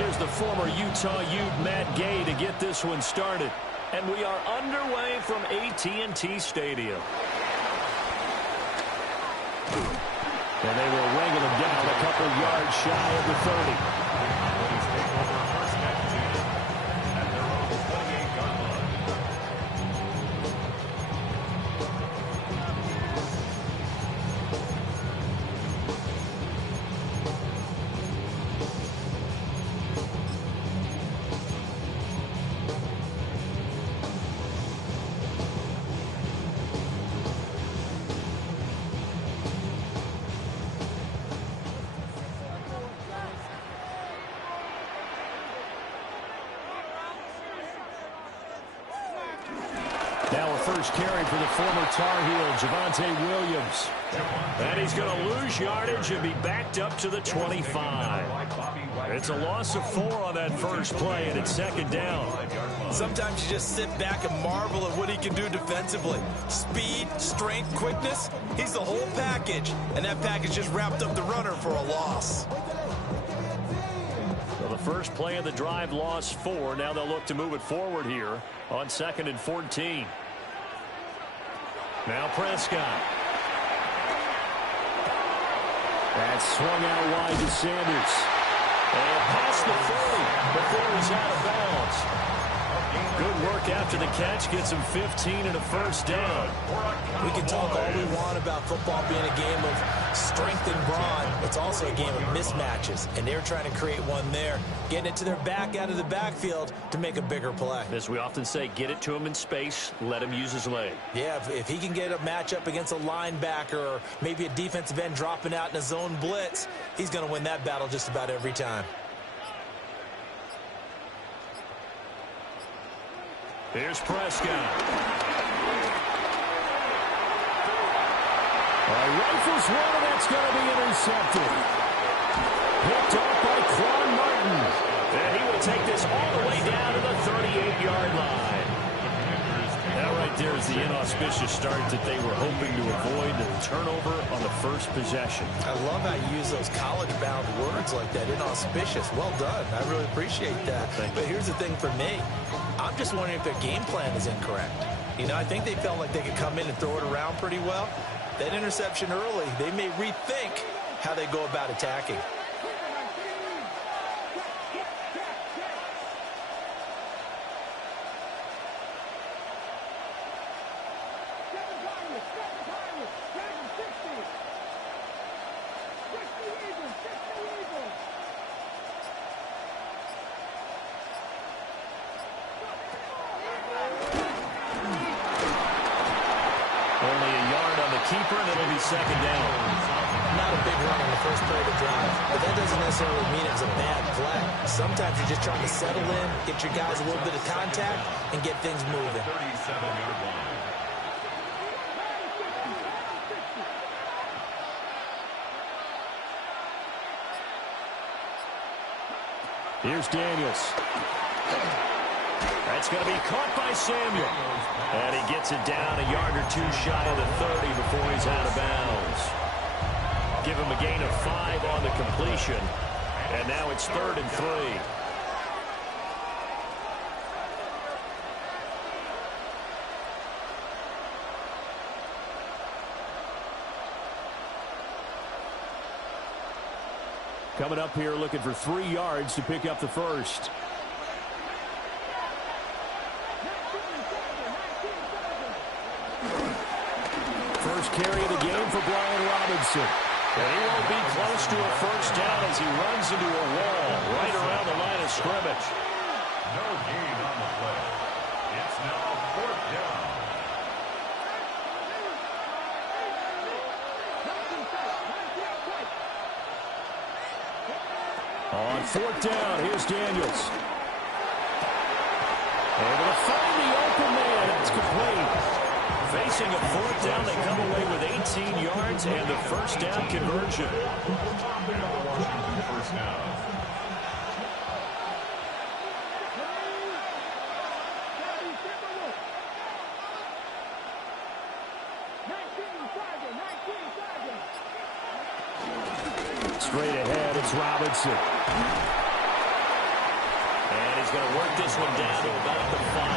Here's the former Utah Ute Matt Gay to get this one started. And we are underway from AT&T Stadium. And they will wrangle him down a couple yards shy of the 30. Now a first carry for the former Tar Heel, Javonte Williams. And he's going to lose yardage and be backed up to the 25. It's a loss of 4 on that first play, and it's second down. Sometimes you just sit back and marvel at what he can do defensively. Speed, strength, quickness, he's the whole package. And that package just wrapped up the runner for a loss. So the first play of the drive lost 4. Now they'll look to move it forward here on 2nd and 14. Now Prescott. That's swung out wide to Sanders. And past the 30 before he's out of bounds. Good work after the catch. Gets him 15 and a first down. We can talk all we want about football being a game of strength and brawn. It's also a game of mismatches, and they're trying to create one there, getting it to their back out of the backfield to make a bigger play. As we often say, get it to him in space, let him use his leg. Yeah, if he can get a matchup against a linebacker or maybe a defensive end dropping out in a zone blitz, he's going to win that battle just about every time. Here's Prescott. Rifles one, and that's going to be intercepted. Picked off by Quan Martin. And he will take this all the way down to the 38-yard line. That right there is the inauspicious start that they were hoping to avoid, the turnover on the first possession. I love how you use those college-bound words like that, inauspicious. Well done. I really appreciate that. But here's the thing for me. I'm just wondering if their game plan is incorrect. You know, I think they felt like they could come in and throw it around pretty well. That interception early, they may rethink how they go about attacking. Keeper, and it'll be second down. Not a big run on the first play of the drive, but that doesn't necessarily mean it was a bad play. Sometimes you're just trying to settle in, get your guys a little bit of contact, and get things moving. 37-yard line. Here's Daniels. That's going to be caught by Samuel. And he gets it down a yard or 2 shy of the 30 before he's out of bounds. Give him a gain of 5 on the completion. And now it's 3rd and 3. Coming up here looking for 3 yards to pick up the first. First carry of the game for Brian Robinson. And he won't be close to a first down as he runs into a wall right around the line of scrimmage. No gain on the play. It's now 4th down. On 4th down, here's Daniels. Able to find the open man. That's complete. Facing a 4th down, they come away with 18 yards and the first down conversion. First down. Straight ahead, it's Robinson. And he's going to work this one down to about the 5.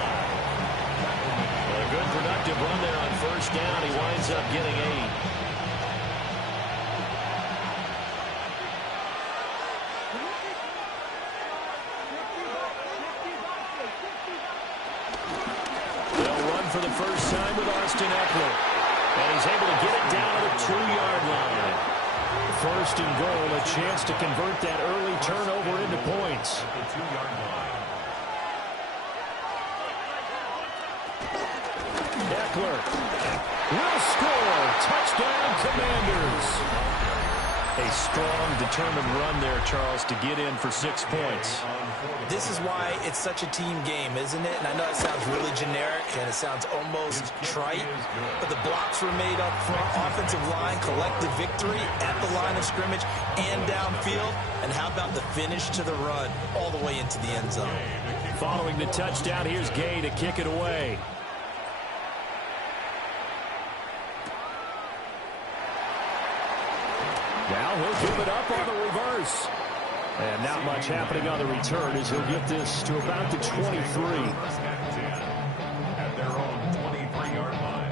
A good productive run there on first down. He winds up getting 8. They'll run for the first time with Austin Eckler. And he's able to get it down to the 2-yard line. First and goal, a chance to convert that early turnover into points. The 2-yard line. Eckler will score. Touchdown, Commanders. A strong, determined run there, Charles, to get in for 6 points. This is why it's such a team game, isn't it? And I know it sounds really generic and it sounds almost trite, but the blocks were made up front, offensive line, collective victory at the line of scrimmage and downfield. And how about the finish to the run all the way into the end zone? Following the touchdown, here's Gay to kick it away. Now he'll give it up on the reverse. And not much happening on the return as he'll get this to about the 23. At their own 23-yard line.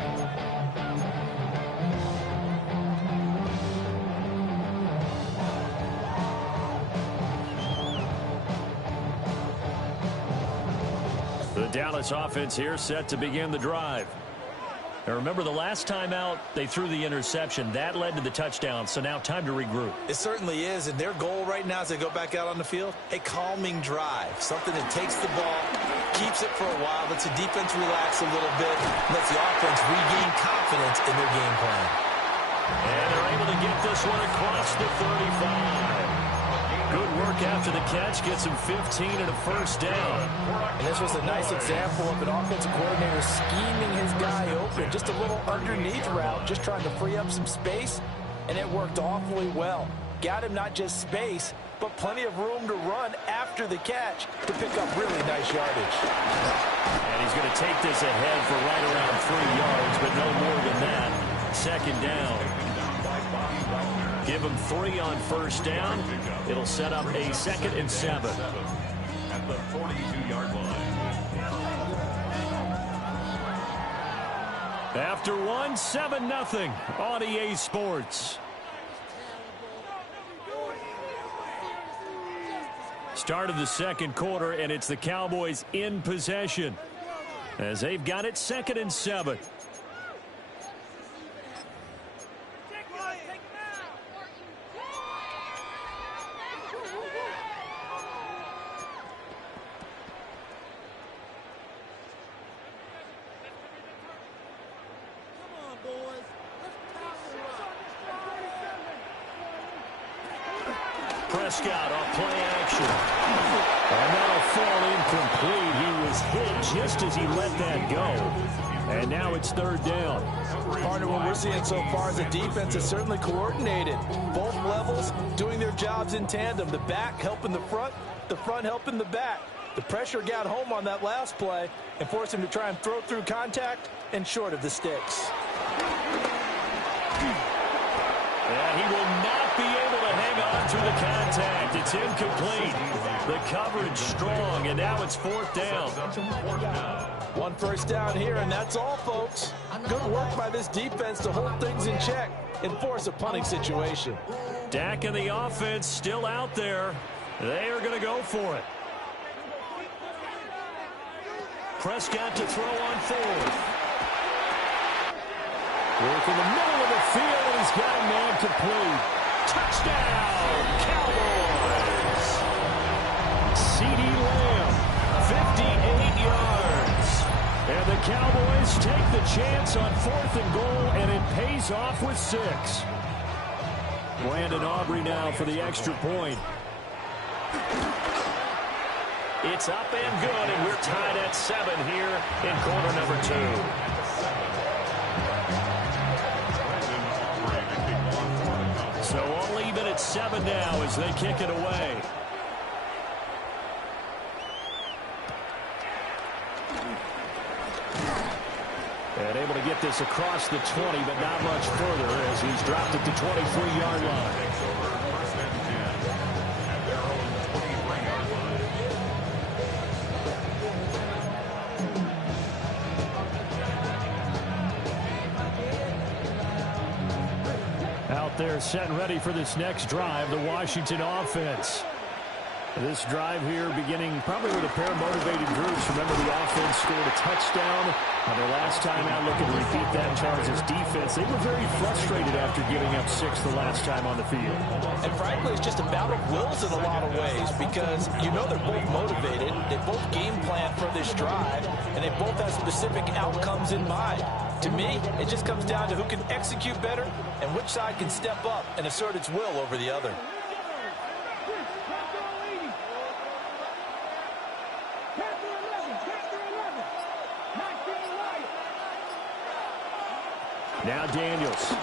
The Dallas offense here set to begin the drive. And remember, the last time out, they threw the interception. That led to the touchdown, so now time to regroup. It certainly is, and their goal right now as they go back out on the field, a calming drive, something that takes the ball, keeps it for a while, lets the defense relax a little bit, lets the offense regain confidence in their game plan. And they're able to get this one across the 35. Good work after the catch, gets him 15 and a first down. And this was a nice example of an offensive coordinator scheming his guy open. Just a little underneath route, just trying to free up some space, and it worked awfully well. Got him not just space, but plenty of room to run after the catch to pick up really nice yardage. And he's going to take this ahead for right around 3 yards, but no more than that. Second down. Give him 3 on first down. It'll set up a 2nd and 7. At the 42-yard line. After 1, 7-0 on EA Sports. Start of the second quarter, and it's the Cowboys in possession as they've got it 2nd and 7. Prescott off play action. And that'll fall incomplete. He was hit just as he let that go. And now it's 3rd down. Part of what we're seeing so far is the defense is certainly coordinated. Both levels doing their jobs in tandem. The back helping the front helping the back. The pressure got home on that last play and forced him to try and throw through contact and short of the sticks. And he will not be able to hang on through the contact. It's incomplete. The coverage strong, and now it's 4th down. 1 first down here, and that's all, folks. Good work by this defense to hold things in check and force a punting situation. Dak and the offense still out there. They are going to go for it. Prescott to throw on 4th. Work in the middle of the field, and he's got a man complete. Touchdown, Cowboys! C.D. Lamb, 58 yards. And the Cowboys take the chance on 4th and goal, and it pays off with 6. Brandon Aubrey now for the extra point. It's up and good, and we're tied at 7 here in quarter number 2. So all even at 7 now as they kick it away. And able to get this across the 20, but not much further as he's dropped at the 23-yard line. They're set and ready for this next drive, the Washington offense. This drive here beginning probably with a pair of motivated groups. Remember, the offense scored a touchdown. Their last time out, looking to repeat that in Chargers defense. They were very frustrated after giving up 6 the last time on the field. And frankly, it's just a battle of wills in a lot of ways because you know they're both motivated. They both game plan for this drive, and they both have specific outcomes in mind. To me, it just comes down to who can execute better and which side can step up and assert its will over the other. Now Daniels.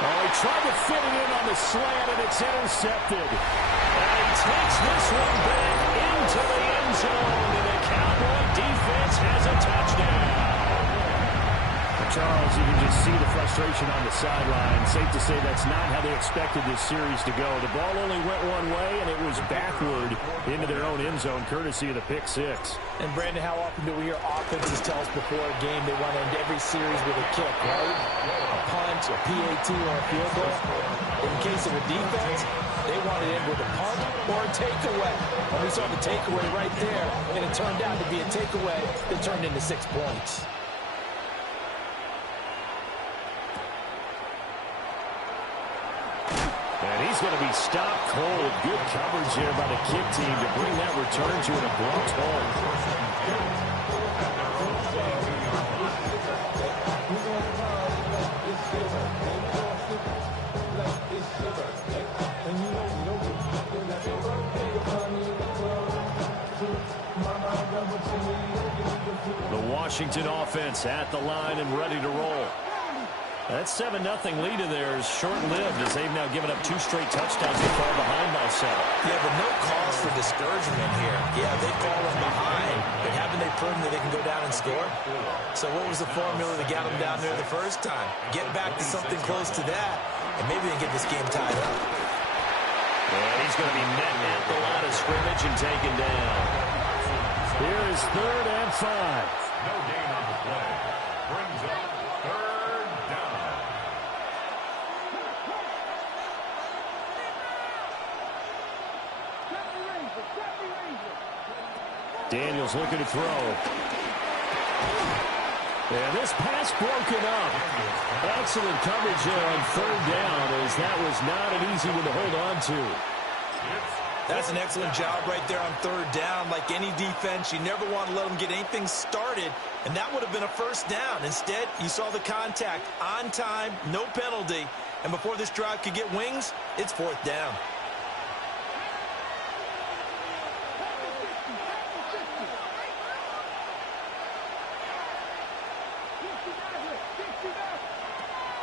Oh, he tried to fit it in on the slant, and it's intercepted. And he takes this one back into the end zone, and the Cowboy defense has a touchdown. Charles, you can just see the frustration on the sideline. Safe to say that's not how they expected this series to go. The ball only went one way, and it was backward into their own end zone, courtesy of the pick six. And, Brandon, how often do we hear offenses tell us before a game they want to end every series with a kick, right? A punt, a PAT, or a field goal. In the case of a defense, they want to end with a punt or a takeaway. And we saw the takeaway right there, and it turned out to be a takeaway that turned into 6 points. And he's going to be stopped cold. Good coverage there by the kick team to bring that return to an abrupt halt. The Washington offense at the line and ready to roll. That 7-0 lead of theirs short-lived as they've now given up 2 straight touchdowns and fall behind by 7. Yeah, but no cause for discouragement here. Yeah, they've fallen behind, but haven't they proven that they can go down and score? So what was the formula that got them down there the first time? Get back to something close to that, and maybe they get this game tied up. And he's going to be met at the line of scrimmage and taken down. Here is 3rd and 5. No gain on the play. Brings up 3rd down. Daniels looking to throw. And this pass broken up. Excellent coverage there on 3rd down, as that was not an easy one to hold on to. That's an excellent job right there on 3rd down. Like any defense, you never want to let them get anything started, and that would have been a 1st down. Instead, you saw the contact on time, no penalty, and before this drive could get wings, it's 4th down.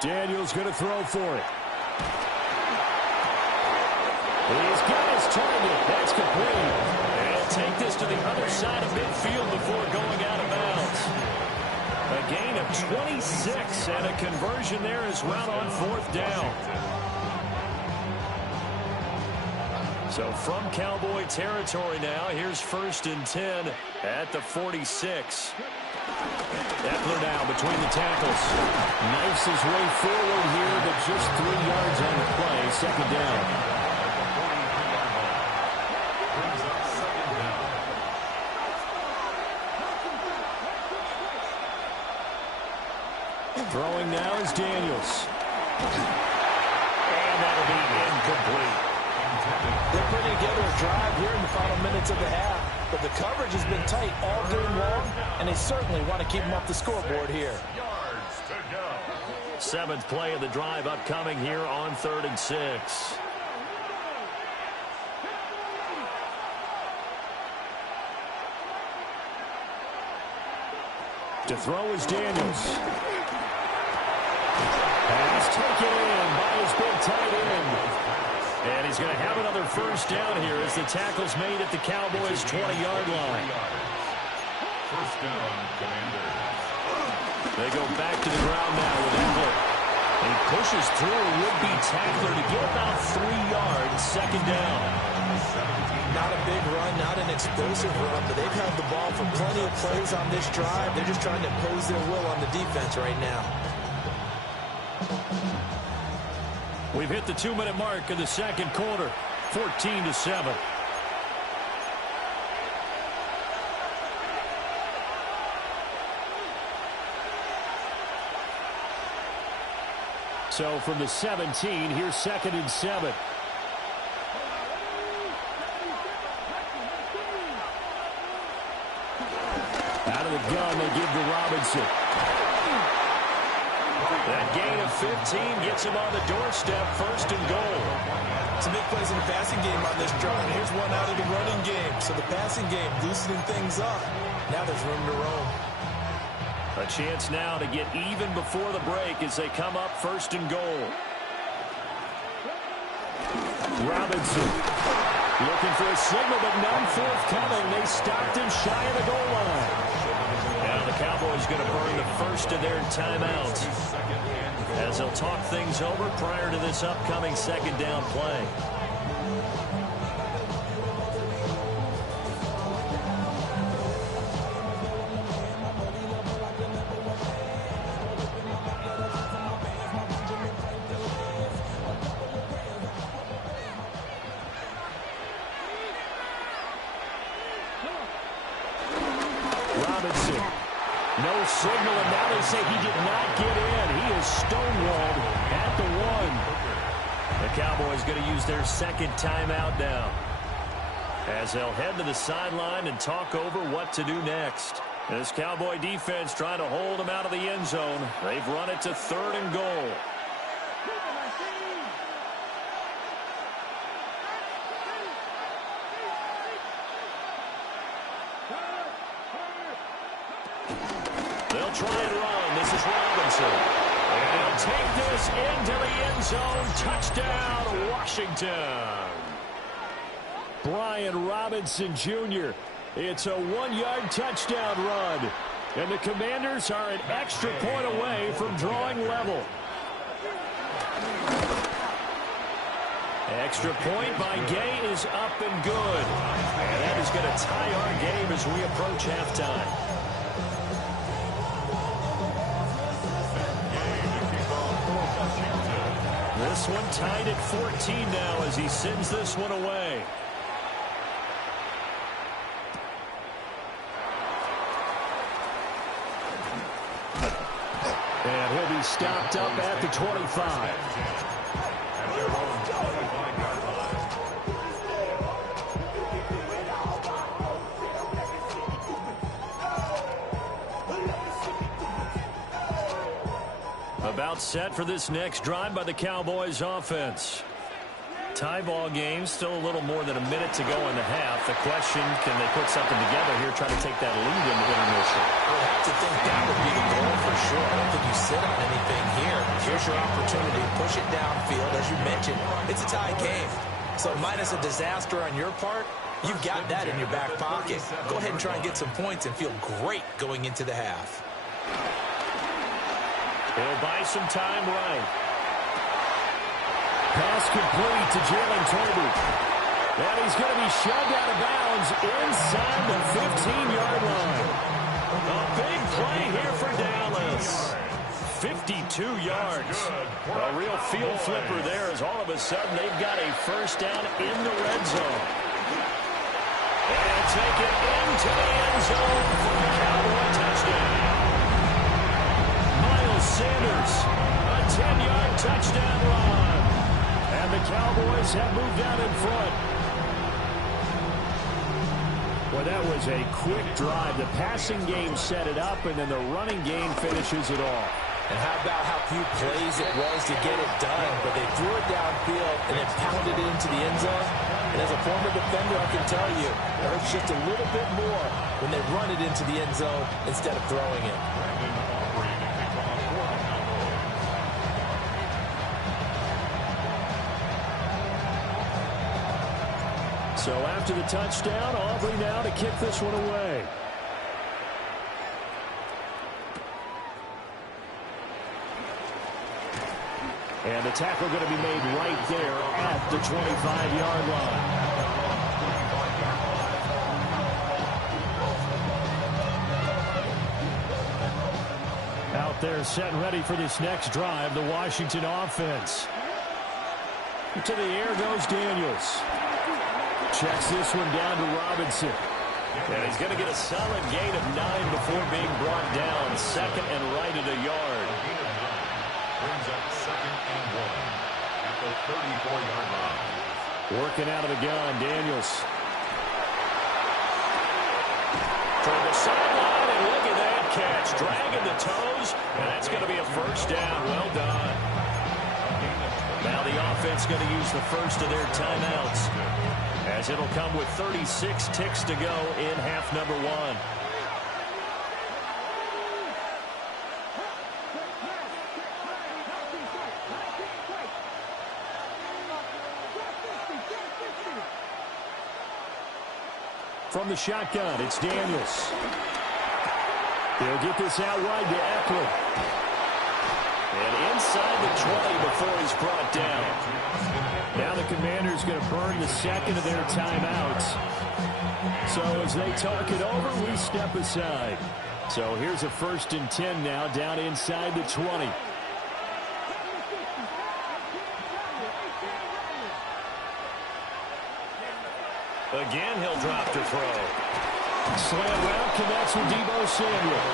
Daniels going to throw for it. He's got his target. That's complete. And he'll take this to the other side of midfield before going out of bounds. A gain of 26 and a conversion there as well on 4th down. So from Cowboy territory now, here's 1st and 10 at the 46. Eckler now between the tackles. Knifes his way forward here, but just 3 yards on the play. 2nd down. Throwing now is Daniels. And that'll be incomplete. They're putting together a drive here in the final minutes of the half, but the coverage has been tight all game long, and they certainly want to keep them off the scoreboard here. 7th play of the drive upcoming here on 3rd and 6. To throw is Daniels. Pass taken in by his big tight end. And he's going to have another 1st down here as the tackle's made at the Cowboys' 20-yard line. 1st down, Commanders. They go back to the ground now with Eckler. He pushes through a would-be tackler to get about 3 yards. 2nd down. Not a big run, not an explosive run, but they've had the ball for plenty of plays on this drive. They're just trying to impose their will on the defense right now. We've hit the 2-minute mark in the second quarter, 14-7. So from the 17, here's 2nd and 7. Out of the gun, they give to Robinson. That gain of 15 gets him on the doorstep, 1st and goal. Some big plays in the passing game on this drive. Here's one out of the running game. So the passing game loosening things up. Now there's room to roam. A chance now to get even before the break as they come up 1st and goal. Robinson looking for a signal, but none forthcoming. They stopped him shy of the goal line. Now the Cowboys going to burn the first of their timeouts as they'll talk things over prior to this upcoming 2nd down play. Robinson, no signal, and now they say he did not get in. He is stonewalled at the 1. The Cowboys going to use their 2nd timeout now as they'll head to the sideline and talk over what to do next. This Cowboy defense trying to hold them out of the end zone. They've run it to 3rd and goal. They'll try and run. This is Robinson. And he'll take this into the end zone. Touchdown, Washington. Brian Robinson Jr. It's a 1-yard touchdown run. And the Commanders are an extra point away from drawing level. Extra point by Gay is up and good. And that is going to tie our game as we approach halftime. This one tied at 14 now as he sends this one away. And he'll be stopped up at the 25. About set for this next drive by the Cowboys offense. Tie ball game, still a little more than a minute to go in the half. The question, can they put something together here, try to take that lead into intermission? I would have to think that would be the goal for sure. I don't think you sit on anything here. Here's your opportunity. Push it downfield. As you mentioned, it's a tie game. So minus a disaster on your part, you've got that in your back pocket. Go ahead and try and get some points and feel great going into the half. He'll buy some time right. Pass complete to Jalen Toby. And he's going to be shoved out of bounds inside the 15-yard line. A big play here for Dallas. 52 yards. A real field flipper there as all of a sudden they've got a first down in the red zone. And take it into the end zone for the Cowboy touchdown. Sanders, a 10-yard touchdown run. And the Cowboys have moved out in front. Well, that was a quick drive. The passing game set it up, and then the running game finishes it all. And how about how few plays it was to get it done, but they threw it downfield and then pounded it into the end zone. And as a former defender, I can tell you, it hurts just a little bit more when they run it into the end zone instead of throwing it. So after the touchdown, Aubrey now to kick this one away. And the tackle going to be made right there at the 25-yard line. Out there set and ready for this next drive, the Washington offense. To the air goes Daniels. Checks this one down to Robinson. And he's going to get a solid gain of 9 before being brought down. Second and right at a yard. Brings up 2nd and 1 at the 34-yard line. Working out of the gun, Daniels. Toward the sideline, and look at that catch. Dragging the toes, and that's going to be a first down. Well done. Now the offense going to use the first of their timeouts, as it'll come with 36 ticks to go in half number 1. From the shotgun, it's Daniels. He'll get this out wide to Eckler. And inside the 20 before he's brought down. Now the Commanders going to burn the second of their timeouts. So as they talk it over, we step aside. So here's a 1st and 10 now, down inside the 20. Again, he'll drop to throw. Slant route connects with Deebo Samuel.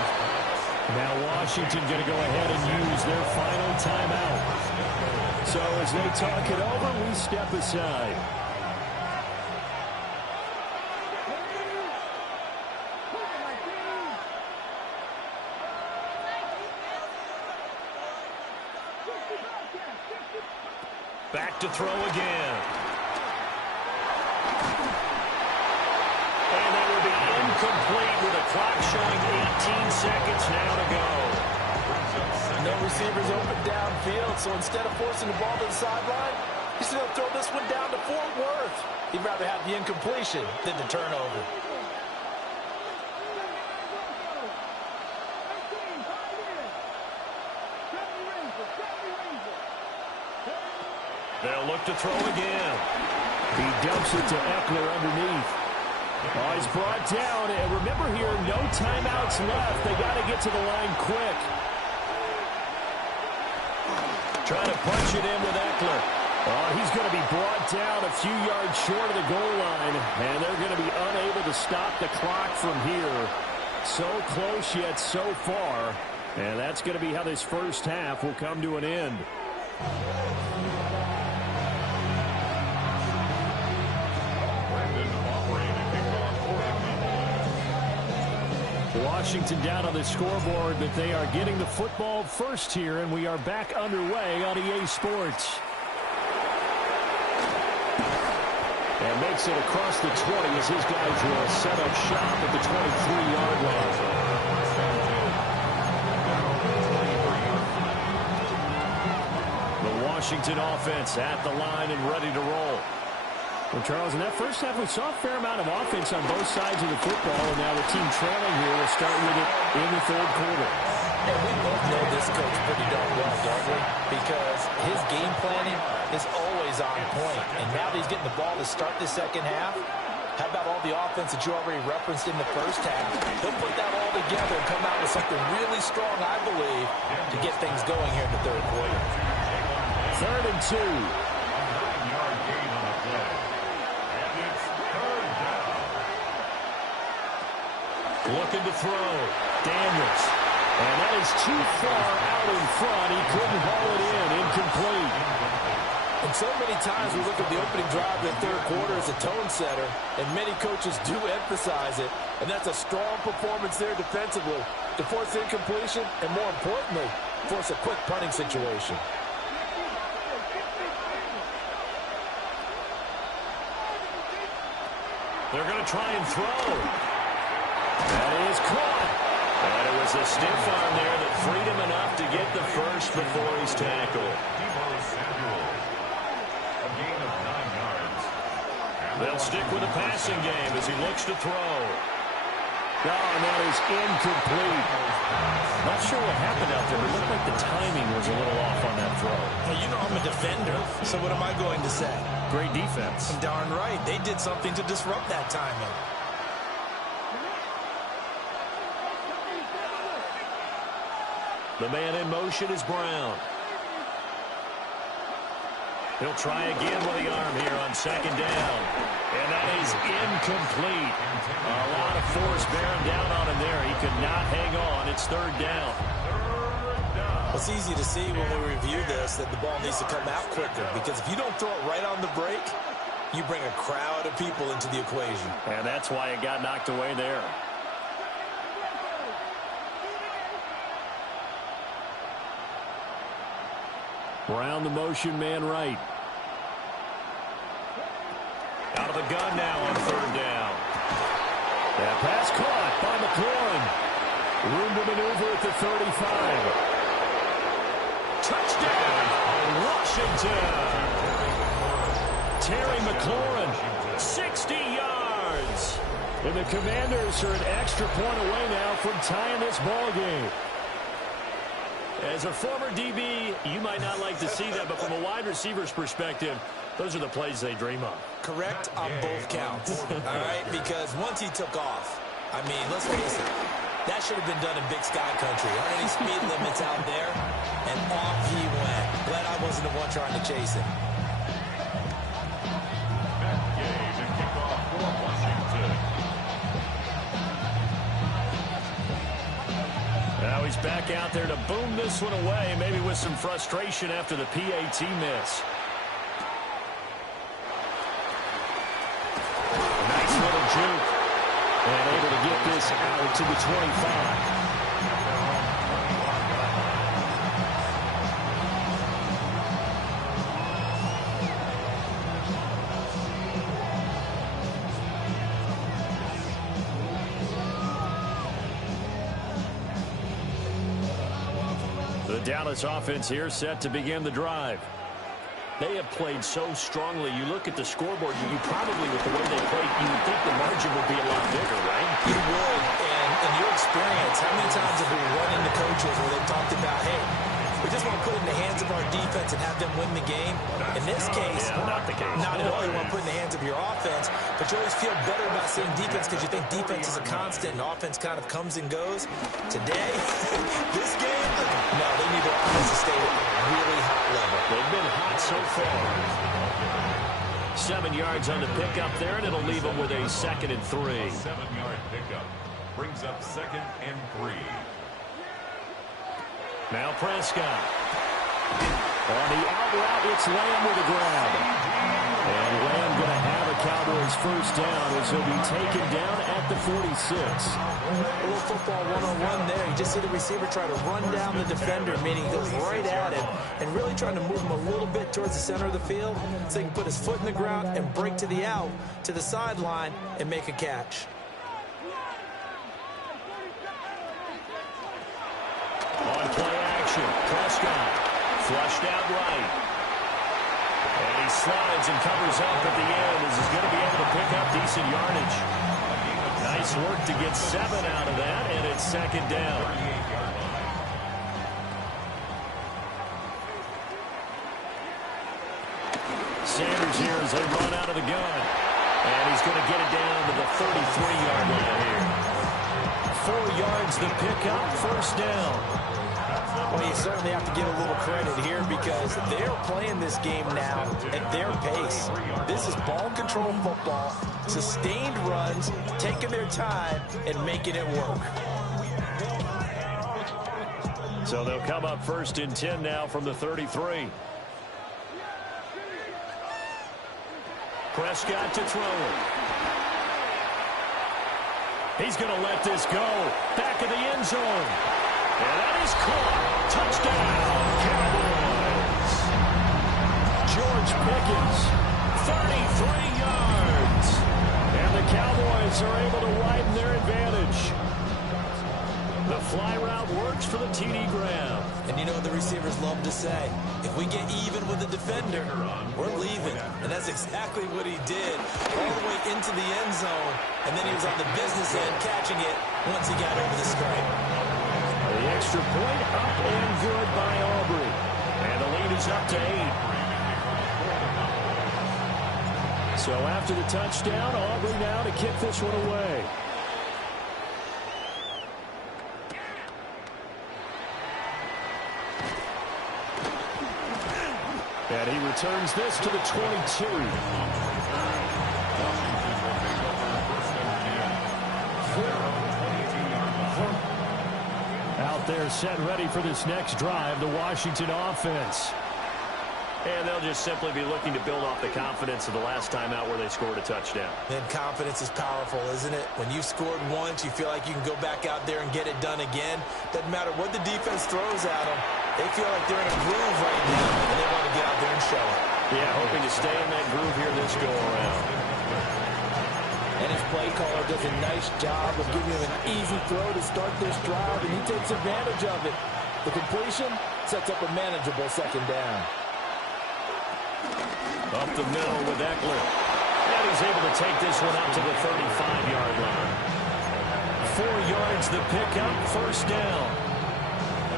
Now Washington going to go ahead and use their final timeout. So as they talk it over, we step aside. Back to throw again. And that will be incomplete with a clock showing 18 seconds now to go. No receivers open downfield, so instead of forcing the ball to the sideline, he's going to throw this one down to Fort Worth. He'd rather have the incompletion than the turnover. They'll look to throw again. He dumps it to Eckler underneath. Oh, he's brought down. And remember here, no timeouts left. They got to get to the line quick. Trying to punch it in with Eckler. Oh, he's going to be brought down a few yards short of the goal line. And they're going to be unable to stop the clock from here. So close yet so far. And that's going to be how this first half will come to an end. Washington down on the scoreboard, but they are getting the football first here, and we are back underway on EA Sports. And makes it across the 20 as his guys will set up shop at the 23-yard line. The Washington offense at the line and ready to roll. Well, Charles, in that first half, we saw a fair amount of offense on both sides of the football, and now the team trailing here will start with it in the third quarter. And we both know this coach pretty darn well, don't we? Because his game planning is always on point. And now that he's getting the ball to start the second half, how about all the offense that you already referenced in the first half? He'll put that all together and come out with something really strong, I believe, to get things going here in the third quarter. 3rd and 2. Looking to throw. Daniels. And that is too far out in front. He couldn't haul it in. Incomplete. And so many times we look at the opening drive in the third quarter as a tone setter, and many coaches do emphasize it. And that's a strong performance there defensively to force incompletion and, more importantly, force a quick punting situation. They're going to try and throw. That is caught. And it was a stiff arm there that freed him enough to get the first before he's tackled. They'll stick with the passing game as he looks to throw. Oh, and that is incomplete. Not sure what happened out there, but it looked like the timing was a little off on that throw. Well, you know I'm a defender, so what am I going to say? Great defense. Darn right. They did something to disrupt that timing. The man in motion is Brown. He'll try again with the arm here on second down. And that is incomplete. A lot of force bearing down on him there. He could not hang on. It's third down. It's easy to see when we review this that the ball needs to come out quicker, because if you don't throw it right on the break, you bring a crowd of people into the equation. And that's why it got knocked away there. Brown, the motion man right. Out of the gun now on third down. That pass caught by McLaurin. Room to maneuver at the 35. Touchdown, Washington. Terry McLaurin, 60 yards. And the Commanders are an extra point away now from tying this ball game. As a former DB, you might not like to see that, but from a wide receiver's perspective, those are the plays they dream of. Correct on both counts, all right? Because once he took off, I mean, let's face it, that should have been done in Big Sky Country. Aren't any speed limits out there? And off he went. Glad I wasn't the one trying to chase him. That game, the kickoff for Washington. Now he's back out there to boom this one away, maybe with some frustration after the PAT miss. Nice little juke. And able to get this out to the 25. The Dallas offense here set to begin the drive. They have played so strongly. You look at the scoreboard, you probably, with the way they played, you would think the margin would be a lot bigger, right? You would. And in your experience, how many times have we run into coaches where they've talked about, hey, we just want to put it in the hands of our defense and have them win the game? In this case, not the case. Not at all. You want to put it in the hands of your offense, but you always feel better about seeing defense because you think defense is a constant and offense kind of comes and goes. Today, this game, no, they need their offense to stay at a really hot level. They've been hot so far. 7 yards on the pickup there, and it'll leave them with a 2nd and 3. 7-yard pickup brings up 2nd and 3. Now Prescott. On the out route, it's Lamb with a grab. And Lamb going to have a Cowboys first down as he'll be taken down at the 46. A little football one-on-one there. You just see the receiver try to run down the defender, meaning he goes right at him, and really trying to move him a little bit towards the center of the field so he can put his foot in the ground and break to the out, to the sideline, and make a catch. On play action, Prescott flushed out right. And he slides and covers up at the end as he's going to be able to pick up decent yardage. Nice work to get 7 out of that, and it's 2nd down. Sanders here as they run out of the gun. And he's going to get it down to the 33-yard line here. 4 yards the pickup, first down. Well, you certainly have to give a little credit here because they're playing this game now at their pace. This is ball control football, sustained runs, taking their time, and making it work. So they'll come up 1st and 10 now from the 33. Prescott to throw it. He's going to let this go. Back of the end zone. And that is caught. Touchdown, Cowboys. George Pickens, 33 yards. And the Cowboys are able to widen their advantage. The fly route works for the TD grab. And you know what the receivers love to say? If we get even with the defender, we're leaving. And that's exactly what he did. All the way into the end zone. And then he was on the business end catching it once he got over the stripe. The extra point up and good by Aubrey. And the lead is up to 8. So after the touchdown, Aubrey now to kick this one away. And he returns this to the 22. Out there set ready for this next drive, the Washington offense. And they'll just simply be looking to build off the confidence of the last time out where they scored a touchdown. And confidence is powerful, isn't it? When you've scored once, you feel like you can go back out there and get it done again. Doesn't matter what the defense throws at them. They feel like they're in a groove right now, and they want to get out there and show it. Yeah, hoping to stay in that groove here this go-around. And his play caller does a nice job of giving him an easy throw to start this drive, and he takes advantage of it. The completion sets up a manageable second down. Up the middle with Eckler. And he's able to take this one up to the 35-yard line. 4 yards the pickup, first down.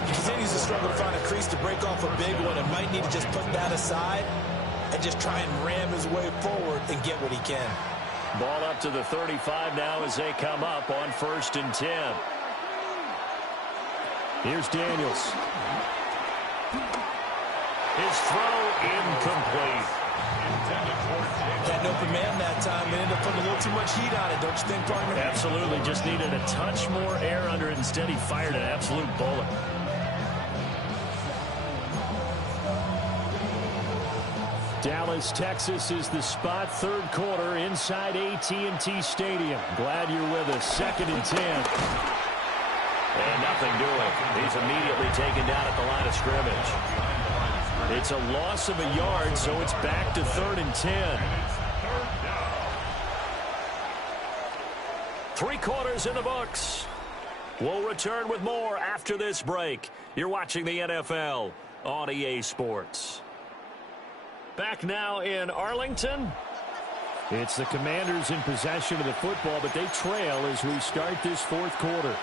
He continues to struggle to find a crease to break off a big one and might need to just put that aside and just try and ram his way forward and get what he can. Ball up to the 35 now as they come up on 1st and 10. Here's Daniels. His throw incomplete. Had an open man that time and ended up putting a little too much heat on it, don't you think, partner? Absolutely. Just needed a touch more air under it. Instead, he fired an absolute bullet. Dallas, Texas is the spot. 3rd quarter inside AT&T Stadium. Glad you're with us. 2nd and 10. And nothing doing. He's immediately taken down at the line of scrimmage. It's a loss of a yard, so it's back to 3rd and 10. 3 quarters in the books. We'll return with more after this break. You're watching the NFL on EA Sports. Back now in Arlington. It's the Commanders in possession of the football, but they trail as we start this 4th quarter.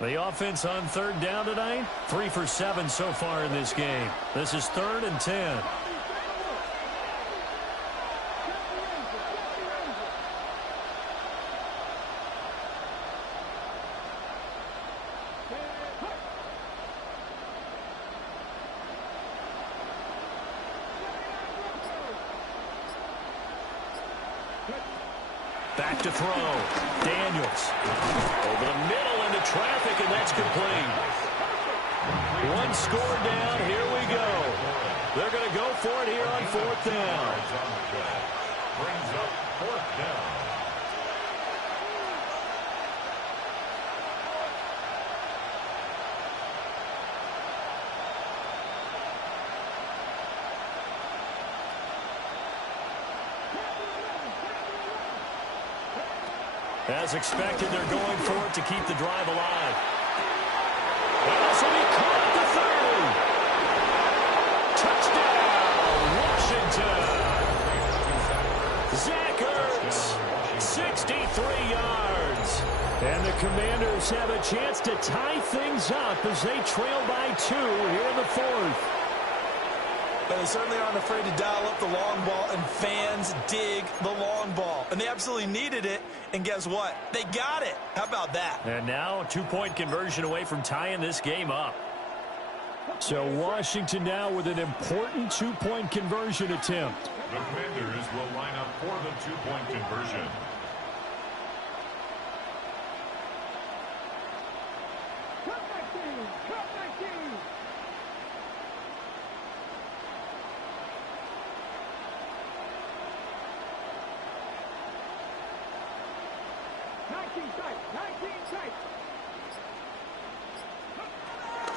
The offense on 3rd down tonight, 3 for 7 so far in this game. This is 3rd and 10. Back to throw. Daniels. Over the middle into traffic, and that's complete. 1 score down. Here we go. They're going to go for it here on 4th down. Brings up 4th down. As expected, they're going for it to keep the drive alive. And this will be caught at the 30. Touchdown, Washington. Zach Ertz, 63 yards. And the Commanders have a chance to tie things up as they trail by 2 here in the 4th. But they certainly aren't afraid to dial up the long ball, and fans dig the long ball. And they absolutely needed it, and guess what? They got it. How about that? And now a 2-point conversion away from tying this game up. So Washington now with an important 2-point conversion attempt. The Commanders will line up for the 2-point conversion.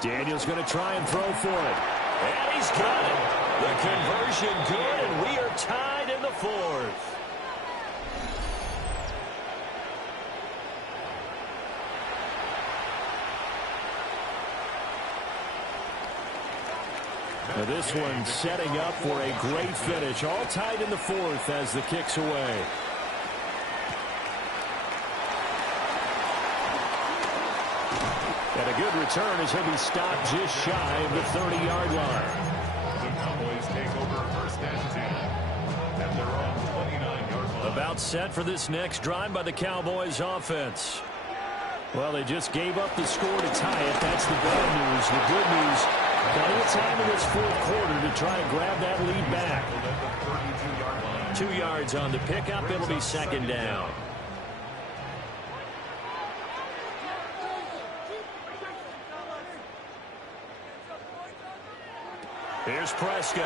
Daniels going to try and throw for it. And he's got it. The conversion good, and we are tied in the 4th. Now this one setting up for a great finish. All tied in the 4th as the kick's away. And a good return as he'll be stopped just shy of the 30-yard line. The Cowboys take over 1st and 10 at their own timeout set for this next drive by the Cowboys offense. Well, they just gave up the score to tie it. That's the bad news. The good news, plenty of time in this fourth quarter to try to grab that lead back. 2 yards on the pickup. It'll be second down. Here's Prescott.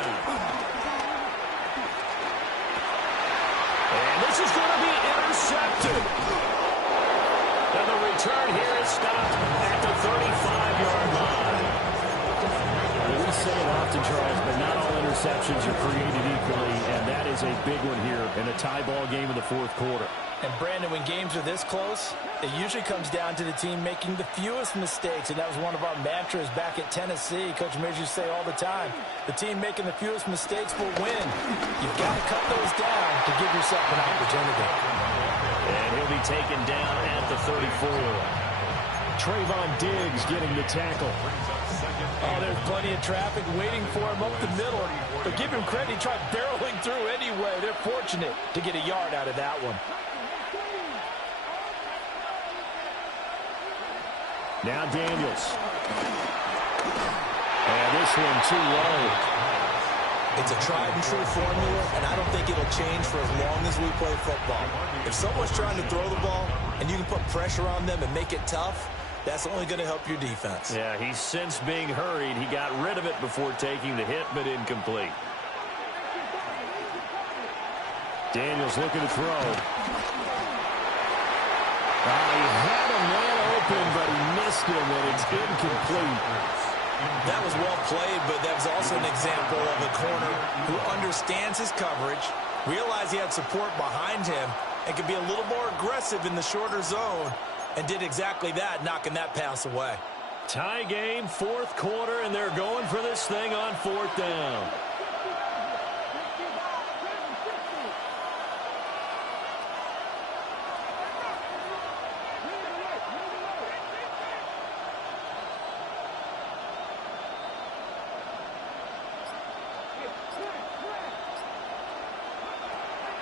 And this is going to be intercepted. And the return here is stopped at the 35-yard line. We say it often, Charles, but not all interceptions are created equally, and that is a big one here in a tie ball game in the fourth quarter. And, Brandon, when games are this close, it usually comes down to the team making the fewest mistakes, and that was one of our mantras back at Tennessee. Coach Mears used to say all the time, the team making the fewest mistakes will win. You've got to cut those down to give yourself an opportunity. And he'll be taken down at the 34. Trayvon Diggs getting the tackle. Oh, there's plenty of traffic waiting for him up the middle. But give him credit, he tried barreling through anyway. They're fortunate to get a yard out of that one. Now Daniels. And this one too low. It's a tried and true formula, and I don't think it'll change for as long as we play football. If someone's trying to throw the ball and you can put pressure on them and make it tough, that's only going to help your defense. Yeah, he's since being hurried. He got rid of it before taking the hit, but incomplete. Daniels looking to throw. He had a man open, but he missed him, and it's incomplete. That was well played, but that was also an example of a corner who understands his coverage, realized he had support behind him, and could be a little more aggressive in the shorter zone, and did exactly that, knocking that pass away. Tie game, fourth quarter, and they're going for this thing on fourth down.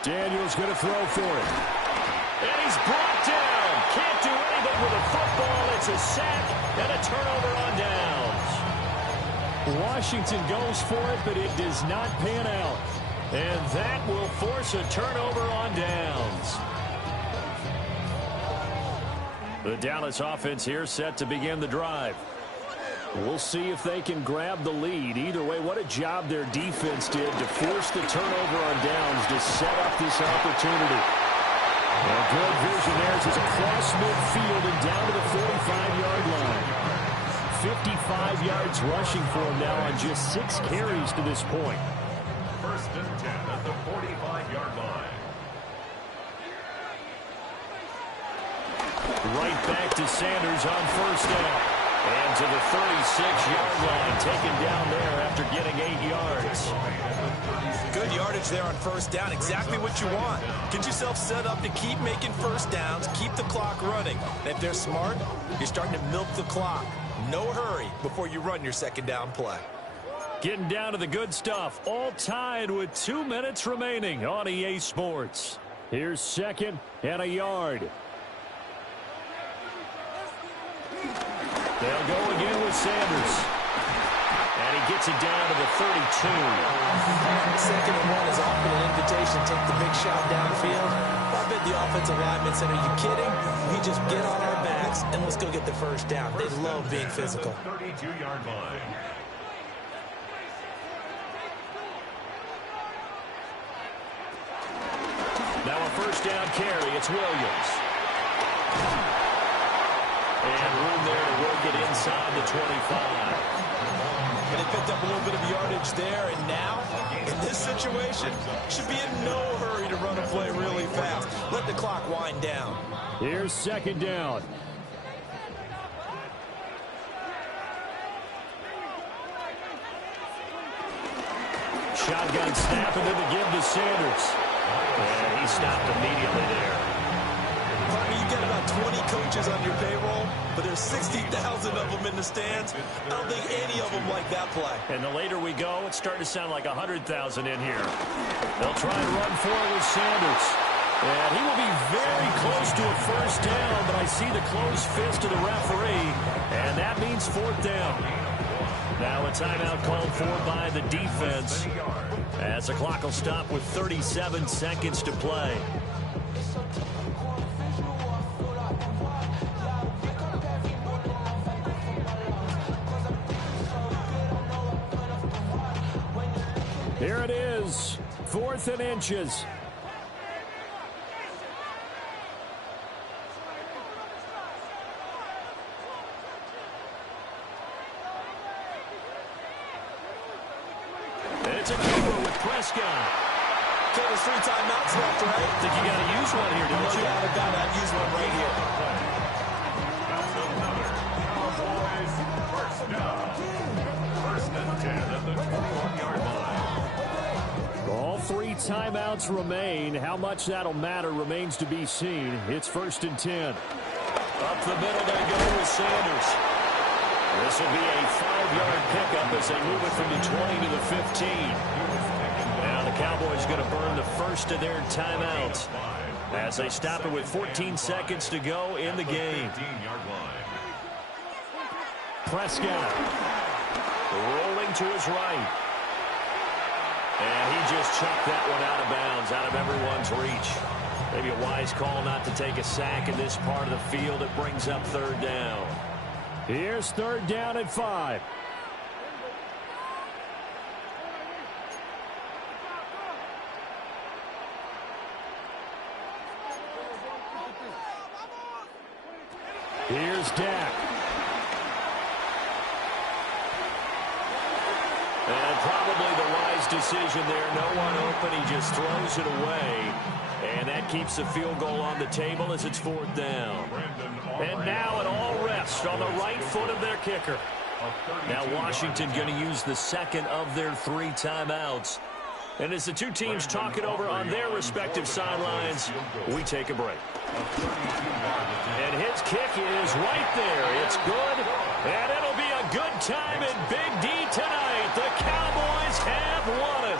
Daniels going to throw for it. And he's brought down. Can't do anything with a football. It's a sack and a turnover on downs. Washington goes for it, but it does not pan out. And that will force a turnover on downs. The Dallas offense here set to begin the drive. We'll see if they can grab the lead. Either way, what a job their defense did to force the turnover on downs to set up this opportunity. And good vision there as across midfield and down to the 45-yard line. 55 yards rushing for him now on just 6 carries to this point. First and 10 at the 45-yard line. Right back to Sanders on first down. And to the 36-yard line, taken down there after getting 8 yards. Good yardage there on first down, exactly what you want. Get yourself set up to keep making first downs, keep the clock running. And if they're smart, you're starting to milk the clock. No hurry before you run your second down play. Getting down to the good stuff, all tied with 2 minutes remaining on EA Sports. Here's second and a yard. They'll go again with Sanders. And he gets it down to the 32. Second and 1 is often an invitation to take the big shot downfield. I bet the offensive lineman said, are you kidding? We just get on our backs and let's go get the first down. They love being physical. 32-yard line. Now a first down carry. It's Williams. And room there to work it inside the 25. And they picked up a little bit of yardage there, and now, in this situation, should be in no hurry to run a play really fast. Let the clock wind down. Here's second down. Shotgun snap, and then the give to Sanders. And he stopped immediately there. You get about 20 coaches on your payroll, but there's 60,000 of them in the stands. I don't think any of them like that play. And the later we go, it's starting to sound like 100,000 in here. They'll try and run for it with Sanders. And he will be very close to a first down, but I see the closed fist of the referee, and that means fourth down. Now a timeout called for by the defense as the clock will stop with 37 seconds to play. Here it is, 4th and inches. And it's a keeper with Prescott. Okay, there's 3 timeouts left, right? I think you got to use one here, don't you? Yeah, I got to use one right here. That's another Cowboys first down. 1st and 10 at the 21-yard line. All 3 timeouts remain. How much that'll matter remains to be seen. It's 1st and 10. Up the middle they go with Sanders. This will be a 5-yard pickup as they move it from the 20 to the 15. Now the Cowboys going to burn the first of their timeouts as they stop it with 14 seconds to go in the game. Prescott rolling to his right. And he just chucked that one out of bounds, out of everyone's reach. Maybe a wise call not to take a sack in this part of the field. It brings up 3rd down. Here's 3rd down at 5. Here's Dak. And probably the wise decision there. No one open. He just throws it away. And that keeps the field goal on the table as it's 4th down. And now it all rests on the right foot of their kicker. Now Washington going to use the 2nd of their 3 timeouts. And as the 2 teams talk it over on their respective sidelines, we take a break. And his kick is right there. It's good. And it'll be a good time in Big D tonight. The Cowboys have won it.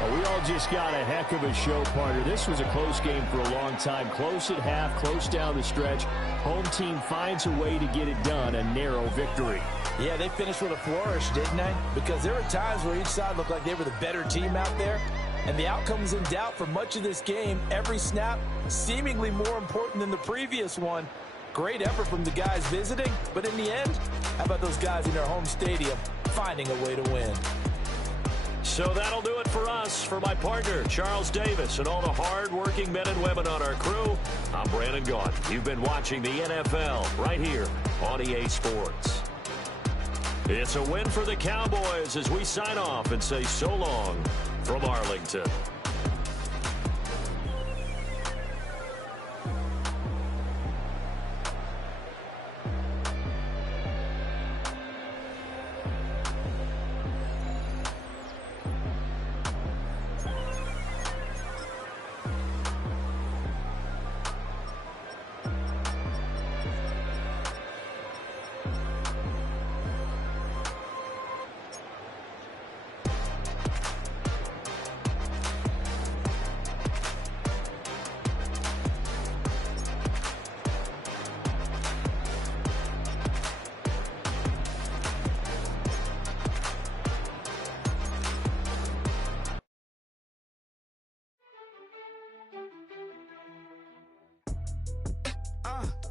Well, we all just got a heck of a show, partner. This was a close game for a long time. Close at half, close down the stretch. Home team finds a way to get it done, a narrow victory. Yeah, they finished with a flourish, didn't they? Because there were times where each side looked like they were the better team out there. And the outcome was in doubt for much of this game. Every snap seemingly more important than the previous one. Great effort from the guys visiting. But in the end, how about those guys in their home stadium finding a way to win? So that'll do it for us. For my partner, Charles Davis, and all the hard-working men and women on our crew, I'm Brandon Gaudin. You've been watching the NFL right here on EA Sports. It's a win for the Cowboys as we sign off and say so long from Arlington.